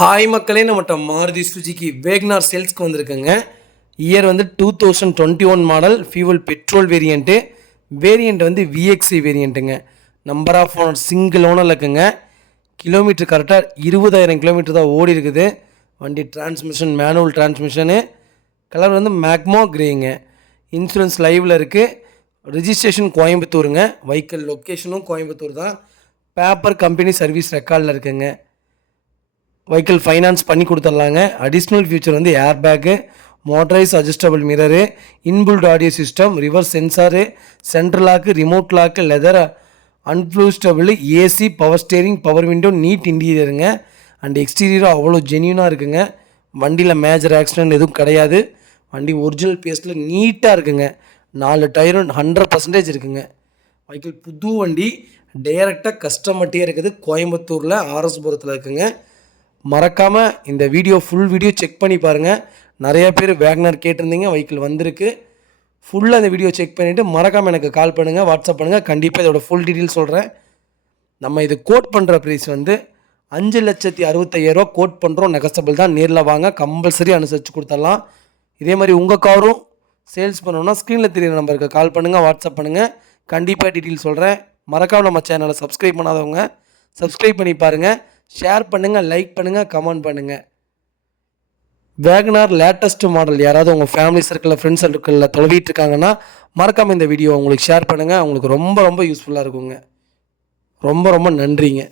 Hi மக்களே, நம்மகிட்ட Maruti Suzuki Wagner சேல்ஸ்க்கு வந்திருக்குங்க. இயர் வந்து 2021 model, fuel petrol variant. Variant வந்து விஎக்ஸி வேரியண்ட்டுங்க. நம்பர் ஆஃப் ஓனர் சிங்கிள் ஓனரில் இருக்குங்க. கிலோமீட்டர் கரெக்டாக 20,000 கிலோமீட்டர் தான் ஓடி இருக்குது. வண்டி டிரான்ஸ்மிஷன் மேனுவல் டிரான்ஸ்மிஷனு. கலர் வந்து மேக்மோ கிரேங்க. இன்சூரன்ஸ் லைவில் இருக்குது. ரிஜிஸ்ட்ரேஷன் கோயம்புத்தூருங்க. வெஹிக்கிள் லொக்கேஷனும் கோயம்புத்தூர் தான். பேப்பர் கம்பெனி சர்வீஸ் ரெக்கார்டில் இருக்குங்க. வெஹிக்கிள் ஃபைனான்ஸ் பண்ணி கொடுத்துட்லாங்க. அடிஷ்னல் ஃபியூச்சர் வந்து air bag, motorised adjustable mirror, inbuilt audio system, reverse sensor, central lock, remote lock, leather அன்ஃப்ளூஸ்டபிள், AC, power steering, power window, neat இன்டீரியருங்க. And எக்ஸ்டீரியரும் அவ்வளோ ஜென்யூனாக இருக்குங்க. வண்டியில் மேஜர் ஆக்சிடென்ட் எதுவும் கிடையாது. வண்டி ஒரிஜினல் பேஸில் நீட்டாக இருக்குங்க. 4 டயரும் 100% இருக்குங்க. வெஹிக்கிள் புது வண்டி, டைரெக்டாக கஸ்டமர்ட்டே இருக்குது. கோயம்புத்தூரில் ஆர்எஸ்புரத்தில் இருக்குங்க. மறக்காமல் இந்த ஃபுல் வீடியோ செக் பண்ணி பாருங்கள். நிறையா பேர் வேக்னர் கேட்டிருந்தீங்க, வெஹிக்கிள் வந்திருக்கு. ஃபுல்லாக அந்த வீடியோ செக் பண்ணிவிட்டு மறக்காமல் எனக்கு கால் பண்ணுங்கள், வாட்ஸ்அப் பண்ணுங்கள். கண்டிப்பாக இதோட ஃபுல் டீட்டெயில் சொல்கிறேன். நம்ம இது கோட் பண்ணுற ப்ரைஸ் வந்து 5,65,000 கோட் பண்ணுறோம். நெகஸ்டபிள் தான். நேரில் வாங்க, கம்பல்சரி அனுசரித்து கொடுத்துடலாம். இதே மாதிரி உங்கள் காரும் சேல்ஸ் பண்ணணும்னா ஸ்க்ரீனில் தெரியுற நம்பருக்கு கால் பண்ணுங்கள், வாட்ஸ்அப் பண்ணுங்கள். கண்டிப்பாக டீட்டெயில் சொல்கிறேன். மறக்காமல் நம்ம சேனலை சப்ஸ்கிரைப் பண்ணாதவங்க சப்ஸ்கிரைப் பண்ணி பாருங்கள். ஷேர் பண்ணுங்கள், லைக் பண்ணுங்கள், கமெண்ட் பண்ணுங்கள். வேகனார் லேட்டஸ்ட் மாடல் யாராவது உங்கள் ஃபேமிலி சர்க்கிளில், ஃப்ரெண்ட்ஸ் சர்க்கிளில் தொலைவிட்டு இருக்காங்கன்னா மறக்காமல் இந்த வீடியோ உங்களுக்கு ஷேர் பண்ணுங்கள். உங்களுக்கு ரொம்ப ரொம்ப யூஸ்ஃபுல்லாக இருக்குங்க. ரொம்ப ரொம்ப நன்றிங்க.